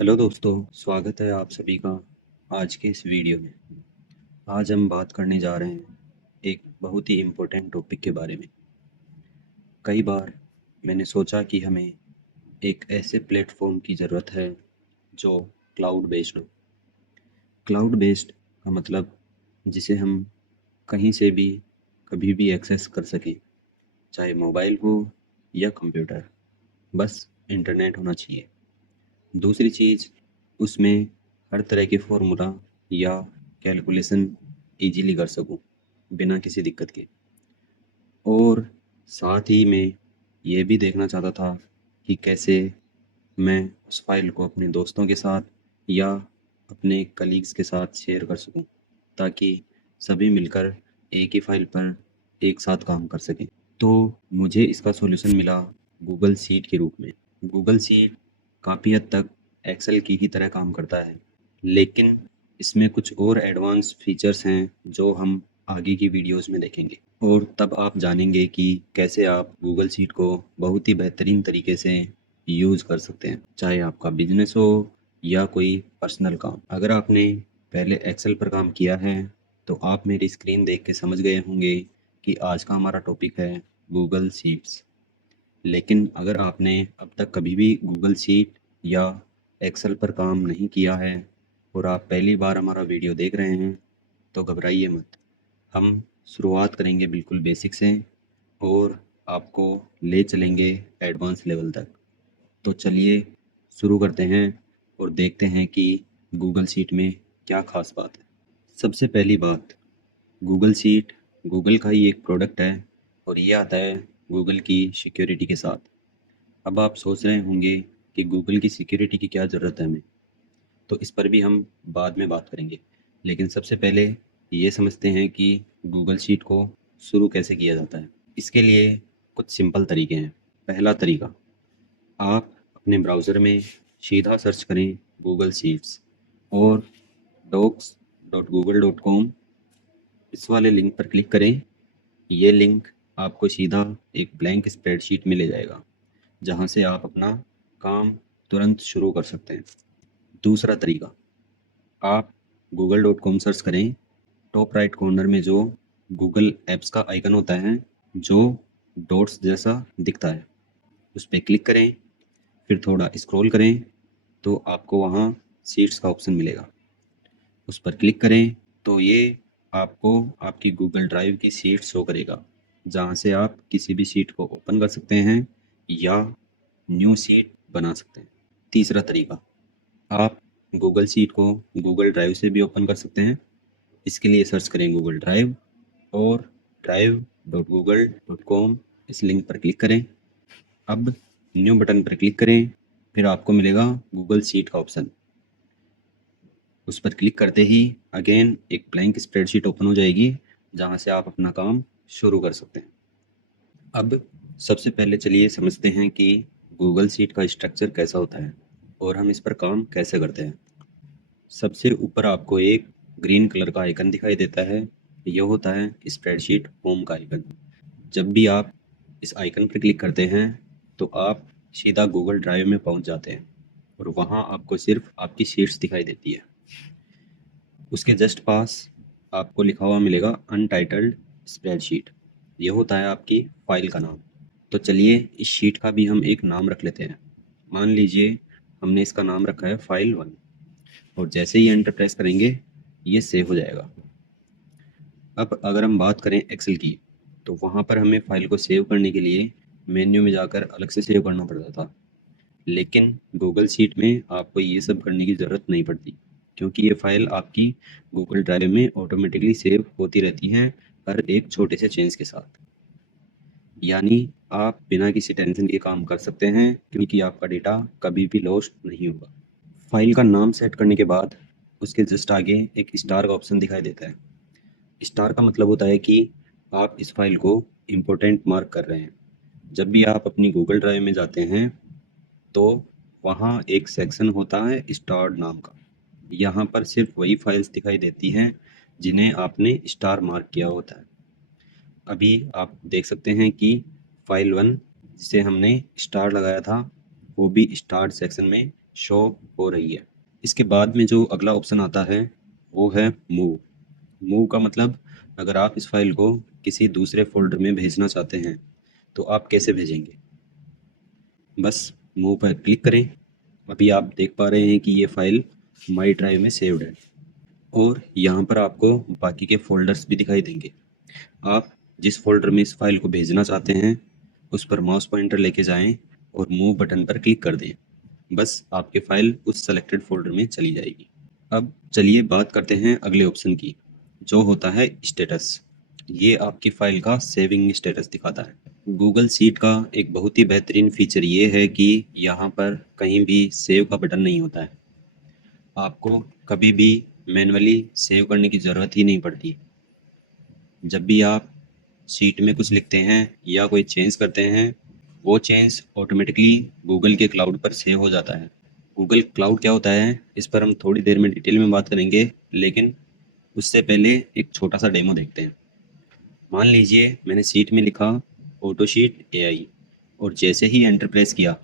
Hello दोस्तों, स्वागत है आप सभी का आज के इस वीडियो में। आज हम बात करने जा रहे हैं एक बहुत ही इम्पोर्टेंट टॉपिक के बारे में। कई बार मैंने सोचा कि हमें एक ऐसे प्लेटफॉर्म की ज़रूरत है जो क्लाउड बेस्ड हो। क्लाउड बेस्ड का मतलब जिसे हम कहीं से भी कभी भी एक्सेस कर सकें, चाहे मोबाइल हो या कंप्यूटर, बस इंटरनेट होना चाहिए। दूसरी चीज़, उसमें हर तरह के फॉर्मूला या कैलकुलेशन इजीली कर सकूं बिना किसी दिक्कत के। और साथ ही मैं ये भी देखना चाहता था कि कैसे मैं उस फाइल को अपने दोस्तों के साथ या अपने कलीग्स के साथ शेयर कर सकूं, ताकि सभी मिलकर एक ही फाइल पर एक साथ काम कर सकें। तो मुझे इसका सॉल्यूशन मिला गूगल शीट के रूप में। गूगल शीट काफ़ी हद तक एक्सेल की ही तरह काम करता है, लेकिन इसमें कुछ और एडवांस फीचर्स हैं जो हम आगे की वीडियोस में देखेंगे। और तब आप जानेंगे कि कैसे आप गूगल शीट को बहुत ही बेहतरीन तरीके से यूज़ कर सकते हैं, चाहे आपका बिजनेस हो या कोई पर्सनल काम। अगर आपने पहले एक्सेल पर काम किया है तो आप मेरी स्क्रीन देख के समझ गए होंगे कि आज का हमारा टॉपिक है गूगल शीट्स। लेकिन अगर आपने अब तक कभी भी गूगल शीट या एक्सेल पर काम नहीं किया है और आप पहली बार हमारा वीडियो देख रहे हैं, तो घबराइए मत। हम शुरुआत करेंगे बिल्कुल बेसिक से और आपको ले चलेंगे एडवांस लेवल तक। तो चलिए शुरू करते हैं और देखते हैं कि गूगल शीट में क्या खास बात है। सबसे पहली बात, गूगल शीट गूगल का ही एक प्रोडक्ट है और ये आता है गूगल की सिक्योरिटी के साथ। अब आप सोच रहे होंगे कि गूगल की सिक्योरिटी की क्या ज़रूरत है हमें, तो इस पर भी हम बाद में बात करेंगे। लेकिन सबसे पहले ये समझते हैं कि गूगल शीट को शुरू कैसे किया जाता है। इसके लिए कुछ सिंपल तरीके हैं। पहला तरीका, आप अपने ब्राउज़र में सीधा सर्च करें गूगल शीट्स और docs.google.com, इस वाले लिंक पर क्लिक करें। ये लिंक आपको सीधा एक ब्लैंक स्प्रेडशीट में ले जाएगा, जहाँ से आप अपना काम तुरंत शुरू कर सकते हैं। दूसरा तरीका, आप google.com सर्च करें। टॉप राइट कॉर्नर में जो गूगल ऐप्स का आइकन होता है, जो डॉट्स जैसा दिखता है, उस पर क्लिक करें। फिर थोड़ा स्क्रॉल करें तो आपको वहाँ सीट्स का ऑप्शन मिलेगा। उस पर क्लिक करें तो ये आपको आपकी गूगल ड्राइव की सीट शो करेगा, जहाँ से आप किसी भी सीट को ओपन कर सकते हैं या न्यू सीट बना सकते हैं। तीसरा तरीका, आप गूगल शीट को गूगल ड्राइव से भी ओपन कर सकते हैं। इसके लिए सर्च करें गूगल ड्राइव और drive.google.com, इस लिंक पर क्लिक करें। अब न्यू बटन पर क्लिक करें, फिर आपको मिलेगा गूगल शीट का ऑप्शन। उस पर क्लिक करते ही अगेन एक ब्लैंक स्प्रेडशीट ओपन हो जाएगी, जहाँ से आप अपना काम शुरू कर सकते हैं। अब सबसे पहले चलिए समझते हैं कि गूगल शीट का स्ट्रक्चर कैसा होता है और हम इस पर काम कैसे करते हैं। सबसे ऊपर आपको एक ग्रीन कलर का आइकन दिखाई देता है, यह होता है स्प्रेडशीट होम का आइकन। जब भी आप इस आइकन पर क्लिक करते हैं तो आप सीधा गूगल ड्राइव में पहुंच जाते हैं और वहां आपको सिर्फ आपकी शीट्स दिखाई देती है। उसके जस्ट पास आपको लिखा हुआ मिलेगा अनटाइटल्ड स्प्रेडशीट, यह होता है आपकी फाइल का नाम। तो चलिए इस शीट का भी हम एक नाम रख लेते हैं। मान लीजिए हमने इसका नाम रखा है फाइल 1, और जैसे ही एंटर प्रेस करेंगे ये सेव हो जाएगा। अब अगर हम बात करें एक्सेल की, तो वहाँ पर हमें फाइल को सेव करने के लिए मेन्यू में जाकर अलग से सेव करना पड़ता था। लेकिन गूगल शीट में आपको ये सब करने की ज़रूरत नहीं पड़ती, क्योंकि ये फाइल आपकी गूगल ड्राइव में ऑटोमेटिकली सेव होती रहती हैं हर एक छोटे से चेंज के साथ। यानी आप बिना किसी टेंशन के काम कर सकते हैं, क्योंकि आपका डेटा कभी भी लॉस्ट नहीं होगा। फाइल का नाम सेट करने के बाद उसके जस्ट आगे एक स्टार का ऑप्शन दिखाई देता है। स्टार का मतलब होता है कि आप इस फाइल को इम्पोर्टेंट मार्क कर रहे हैं। जब भी आप अपनी गूगल ड्राइव में जाते हैं तो वहाँ एक सेक्शन होता है स्टार्ड नाम का। यहाँ पर सिर्फ वही फाइल्स दिखाई देती हैं जिन्हें आपने स्टार मार्क किया होता है। अभी आप देख सकते हैं कि फाइल 1 जिसे हमने स्टार लगाया था, वो भी स्टार्ड सेक्शन में शो हो रही है। इसके बाद में जो अगला ऑप्शन आता है वो है मूव। मूव का मतलब अगर आप इस फाइल को किसी दूसरे फोल्डर में भेजना चाहते हैं तो आप कैसे भेजेंगे। बस मूव पर क्लिक करें। अभी आप देख पा रहे हैं कि ये फाइल माई ड्राइव में सेव्ड है और यहाँ पर आपको बाकी के फोल्डर्स भी दिखाई देंगे। आप जिस फोल्डर में इस फाइल को भेजना चाहते हैं उस पर माउस पॉइंटर लेके जाएं और मूव बटन पर क्लिक कर दें। बस आपकी फाइल उस सेलेक्टेड फोल्डर में चली जाएगी। अब चलिए बात करते हैं अगले ऑप्शन की, जो होता है स्टेटस। ये आपकी फाइल का सेविंग स्टेटस दिखाता है। गूगल शीट का एक बहुत ही बेहतरीन फीचर ये है कि यहाँ पर कहीं भी सेव का बटन नहीं होता है। आपको कभी भी मैन्युअली सेव करने की ज़रूरत ही नहीं पड़ती। जब भी आप शीट में कुछ लिखते हैं या कोई चेंज करते हैं, वो चेंज ऑटोमेटिकली गूगल के क्लाउड पर सेव हो जाता है। गूगल क्लाउड क्या होता है इस पर हम थोड़ी देर में डिटेल में बात करेंगे, लेकिन उससे पहले एक छोटा सा डेमो देखते हैं। मान लीजिए मैंने शीट में लिखा ऑटोशीट एआई और जैसे ही एंटर प्रेस किया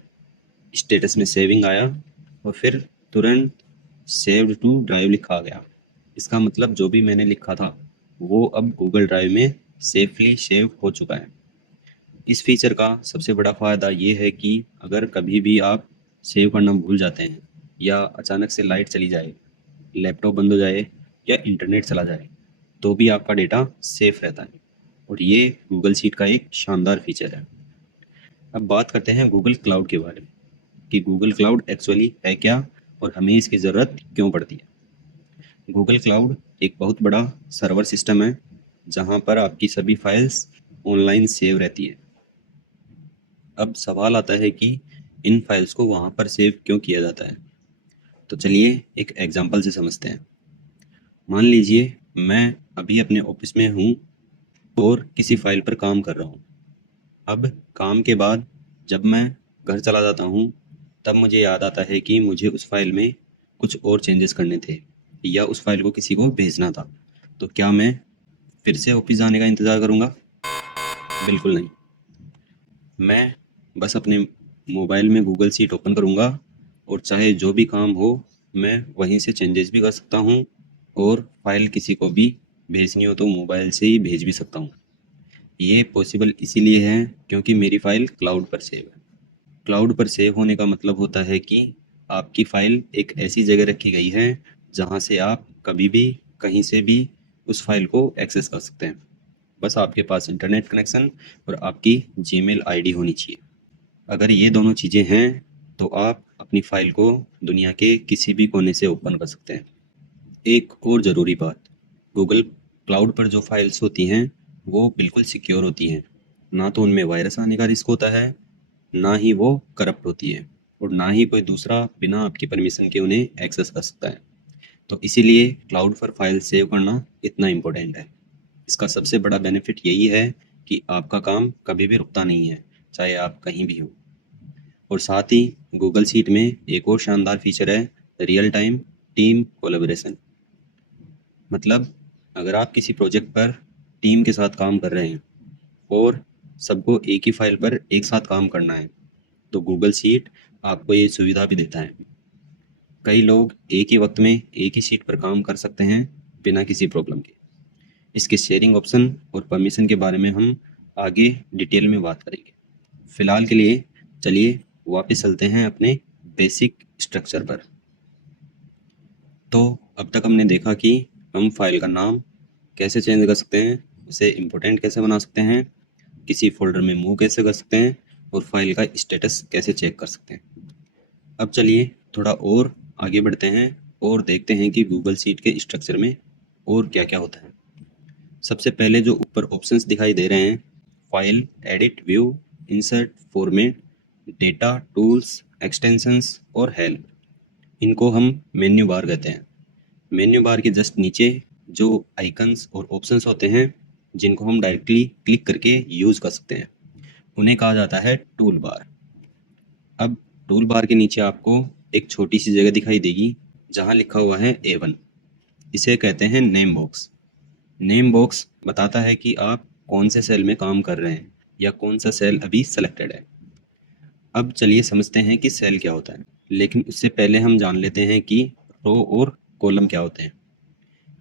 स्टेटस में सेविंग आया और फिर तुरंत सेव्ड टू ड्राइव लिखा आ गया। इसका मतलब जो भी मैंने लिखा था वो अब गूगल ड्राइव में सेफली सेव हो चुका है। इस फीचर का सबसे बड़ा फ़ायदा ये है कि अगर कभी भी आप सेव करना भूल जाते हैं या अचानक से लाइट चली जाए, लैपटॉप बंद हो जाए या इंटरनेट चला जाए, तो भी आपका डेटा सेफ रहता है और ये गूगल शीट का एक शानदार फीचर है। अब बात करते हैं गूगल क्लाउड के बारे में कि गूगल क्लाउड एक्चुअली है क्या और हमें इसकी ज़रूरत क्यों पड़ती है। गूगल क्लाउड एक बहुत बड़ा सर्वर सिस्टम है जहाँ पर आपकी सभी फाइल्स ऑनलाइन सेव रहती है। अब सवाल आता है कि इन फाइल्स को वहाँ पर सेव क्यों किया जाता है। तो चलिए एक एग्जांपल से समझते हैं। मान लीजिए मैं अभी अपने ऑफिस में हूँ और किसी फाइल पर काम कर रहा हूँ। अब काम के बाद जब मैं घर चला जाता हूँ तब मुझे याद आता है कि मुझे उस फाइल में कुछ और चेंजेस करने थे या उस फाइल को किसी को भेजना था। तो क्या मैं फिर से ऑफिस जाने का इंतज़ार करूँगा? बिल्कुल नहीं। मैं बस अपने मोबाइल में गूगल शीट ओपन करूँगा और चाहे जो भी काम हो मैं वहीं से चेंजेस भी कर सकता हूँ और फाइल किसी को भी भेजनी हो तो मोबाइल से ही भेज भी सकता हूँ। ये पॉसिबल इसीलिए है क्योंकि मेरी फ़ाइल क्लाउड पर सेव है। क्लाउड पर सेव होने का मतलब होता है कि आपकी फ़ाइल एक ऐसी जगह रखी गई है जहाँ से आप कभी भी कहीं से भी उस फ़ाइल को एक्सेस कर सकते हैं। बस आपके पास इंटरनेट कनेक्शन और आपकी जीमेल आईडी होनी चाहिए। अगर ये दोनों चीज़ें हैं तो आप अपनी फ़ाइल को दुनिया के किसी भी कोने से ओपन कर सकते हैं। एक और ज़रूरी बात, गूगल क्लाउड पर जो फाइल्स होती हैं वो बिल्कुल सिक्योर होती हैं। ना तो उनमें वायरस आने का रिस्क होता है, ना ही वो करप्ट होती है और ना ही कोई दूसरा बिना आपकी परमिशन के उन्हें एक्सेस कर सकता है। तो इसीलिए क्लाउड पर फाइल सेव करना इतना इम्पोर्टेंट है। इसका सबसे बड़ा बेनिफिट यही है कि आपका काम कभी भी रुकता नहीं है, चाहे आप कहीं भी हो। और साथ ही गूगल शीट में एक और शानदार फीचर है रियल टाइम टीम कोलैबोरेशन। मतलब अगर आप किसी प्रोजेक्ट पर टीम के साथ काम कर रहे हैं और सबको एक ही फाइल पर एक साथ काम करना है तो गूगल शीट आपको ये सुविधा भी देता है। कई लोग एक ही वक्त में एक ही शीट पर काम कर सकते हैं बिना किसी प्रॉब्लम के। इसके शेयरिंग ऑप्शन और परमिशन के बारे में हम आगे डिटेल में बात करेंगे। फिलहाल के लिए चलिए वापस चलते हैं अपने बेसिक स्ट्रक्चर पर। तो अब तक हमने देखा कि हम फाइल का नाम कैसे चेंज कर सकते हैं, उसे इम्पोर्टेंट कैसे बना सकते हैं, किसी फोल्डर में मूव कैसे कर सकते हैं और फाइल का स्टेटस कैसे चेक कर सकते हैं। अब चलिए थोड़ा और आगे बढ़ते हैं और देखते हैं कि गूगल शीट के स्ट्रक्चर में और क्या क्या होता है। सबसे पहले जो ऊपर ऑप्शंस दिखाई दे रहे हैं, file, edit, view, insert, format, data, tools, extensions और हेल्प, इनको हम मेन्यू बार कहते हैं। मेन्यू बार के जस्ट नीचे जो आइकन्स और ऑप्शंस होते हैं जिनको हम डायरेक्टली क्लिक करके यूज़ कर सकते हैं, उन्हें कहा जाता है टूल बार। अब टूल बार के नीचे आपको एक छोटी सी जगह दिखाई देगी जहाँ लिखा हुआ है A1। इसे कहते हैं नेम बॉक्स। नेम बॉक्स बताता है कि आप कौन से सेल में काम कर रहे हैं या कौन सा सेल अभी सेलेक्टेड है। अब चलिए समझते हैं कि सेल क्या होता है। लेकिन उससे पहले हम जान लेते हैं कि रो और कॉलम क्या होते हैं।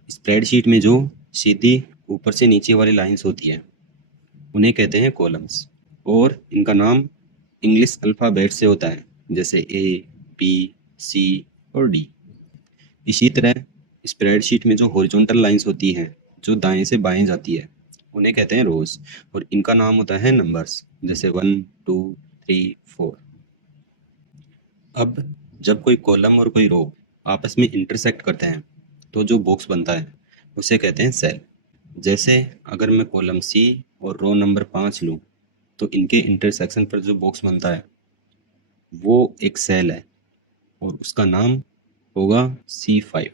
स्प्रेडशीट में जो सीधी ऊपर से नीचे वाली लाइंस होती है उन्हें कहते हैं कॉलम्स, और इनका नाम इंग्लिश अल्फ़ाबेट से होता है, जैसे ए, बी, सी और डी। इसी तरह स्प्रेडशीट में जो हॉरिजॉन्टल लाइंस होती हैं जो दाएं से बाएं जाती है उन्हें कहते हैं रोज, और इनका नाम होता है नंबर्स, जैसे 1, 2, 3, 4। अब जब कोई कॉलम और कोई रो आपस में इंटरसेक्ट करते हैं तो जो बॉक्स बनता है उसे कहते हैं सेल। जैसे अगर मैं कॉलम सी और रो नंबर 5 लूँ तो इनके इंटरसेक्शन पर जो बॉक्स बनता है वो एक सेल है, और उसका नाम होगा C5।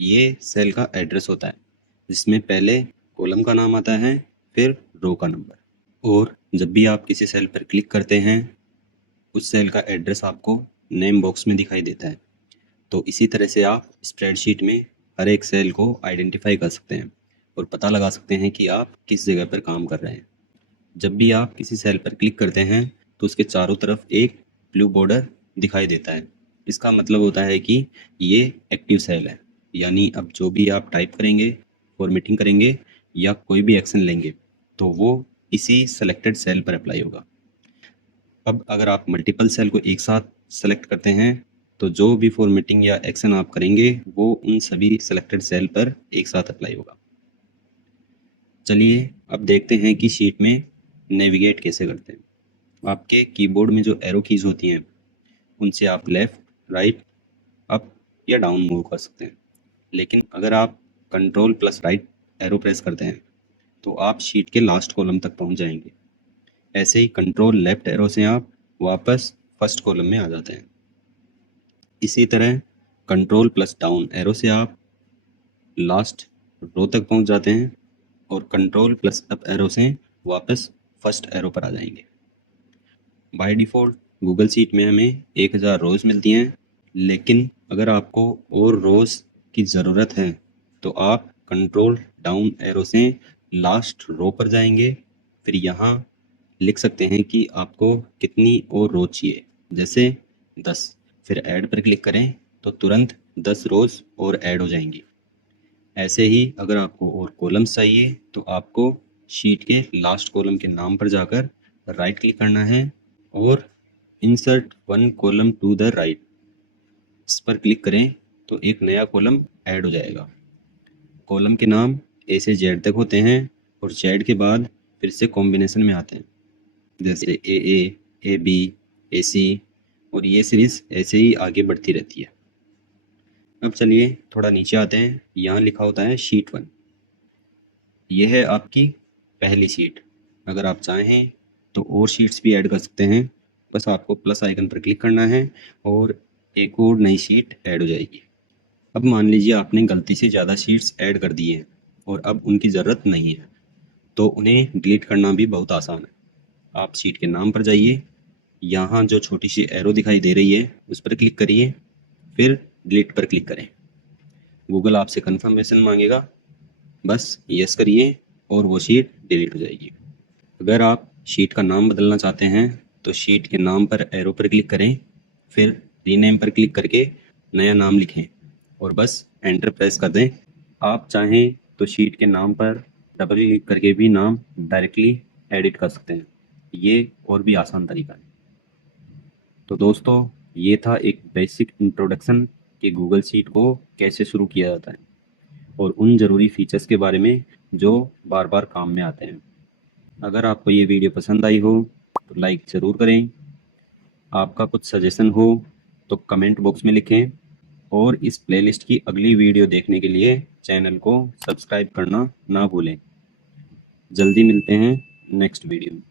ये सेल का एड्रेस होता है, जिसमें पहले कॉलम का नाम आता है, फिर रो का नंबर। और जब भी आप किसी सेल पर क्लिक करते हैं उस सेल का एड्रेस आपको नेम बॉक्स में दिखाई देता है। तो इसी तरह से आप स्प्रेडशीट में हर एक सेल को आइडेंटिफाई कर सकते हैं और पता लगा सकते हैं कि आप किस जगह पर काम कर रहे हैं। जब भी आप किसी सेल पर क्लिक करते हैं तो उसके चारों तरफ एक ब्लू बॉर्डर दिखाई देता है। इसका मतलब होता है कि ये एक्टिव सेल है, यानी अब जो भी आप टाइप करेंगे, फॉर्मेटिंग करेंगे या कोई भी एक्शन लेंगे तो वो इसी सेलेक्टेड सेल पर अप्लाई होगा। अब अगर आप मल्टीपल सेल को एक साथ सेलेक्ट करते हैं तो जो भी फॉर्मेटिंग या एक्शन आप करेंगे वो उन सभी सेलेक्टेड सेल पर एक साथ अप्लाई होगा। चलिए अब देखते हैं कि शीट में नेविगेट कैसे करते हैं। आपके कीबोर्ड में जो एरो कीज होती हैं उनसे आप लेफ़्ट, राइट, अप या डाउन मूव कर सकते हैं। लेकिन अगर आप control plus right arrow press करते हैं तो आप शीट के लास्ट कॉलम तक पहुंच जाएंगे। ऐसे ही कंट्रोल लेफ्ट एरो से आप वापस फर्स्ट कॉलम में आ जाते हैं। इसी तरह कंट्रोल प्लस डाउन एरो से आप लास्ट रो तक पहुंच जाते हैं, और कंट्रोल प्लस अप एरो से वापस फर्स्ट एरो पर आ जाएंगे। बाय डिफ़ॉल्ट गूगल शीट में हमें 1000 रोज़ मिलती हैं, लेकिन अगर आपको और रोज़ की ज़रूरत है तो आप कंट्रोल डाउन एरो से लास्ट रो पर जाएंगे, फिर यहाँ लिख सकते हैं कि आपको कितनी और रो चाहिए, जैसे 10। फिर ऐड पर क्लिक करें तो तुरंत 10 रोज़ और ऐड हो जाएंगी। ऐसे ही अगर आपको और कॉलम्स चाहिए तो आपको शीट के लास्ट कॉलम के नाम पर जाकर राइट क्लिक करना है और insert 1 column to the right, इस पर क्लिक करें तो एक नया कॉलम ऐड हो जाएगा। कॉलम के नाम ए से जेड तक होते हैं और जेड के बाद फिर से कॉम्बिनेशन में आते हैं, जैसे ए बी, ए सी, और ये सीरीज ऐसे ही आगे बढ़ती रहती है। अब चलिए थोड़ा नीचे आते हैं, यहाँ लिखा होता है शीट 1। यह है आपकी पहली शीट। अगर आप चाहें तो और शीट्स भी ऐड कर सकते हैं, बस आपको प्लस आइकन पर क्लिक करना है और एक और नई शीट ऐड हो जाएगी। अब मान लीजिए आपने गलती से ज़्यादा शीट्स ऐड कर दी हैं और अब उनकी ज़रूरत नहीं है, तो उन्हें डिलीट करना भी बहुत आसान है। आप शीट के नाम पर जाइए, यहाँ जो छोटी सी एरो दिखाई दे रही है उस पर क्लिक करिए, फिर डिलीट पर क्लिक करें। गूगल आपसे कन्फर्मेशन मांगेगा, बस यस करिए और वो शीट डिलीट हो जाएगी। अगर आप शीट का नाम बदलना चाहते हैं तो शीट के नाम पर एरो पर क्लिक करें, फिर रीनेम पर क्लिक करके नया नाम लिखें और बस एंटर प्रेस कर दें। आप चाहें तो शीट के नाम पर डबल क्लिक करके भी नाम डायरेक्टली एडिट कर सकते हैं, ये और भी आसान तरीका है। तो दोस्तों, ये था एक बेसिक इंट्रोडक्शन कि गूगल शीट को कैसे शुरू किया जाता है और उन ज़रूरी फीचर्स के बारे में जो बार बार काम में आते हैं। अगर आपको ये वीडियो पसंद आई हो तो लाइक ज़रूर करें। आपका कुछ सजेशन हो तो कमेंट बॉक्स में लिखें, और इस प्लेलिस्ट की अगली वीडियो देखने के लिए चैनल को सब्सक्राइब करना ना भूलें। जल्दी मिलते हैं नेक्स्ट वीडियो में।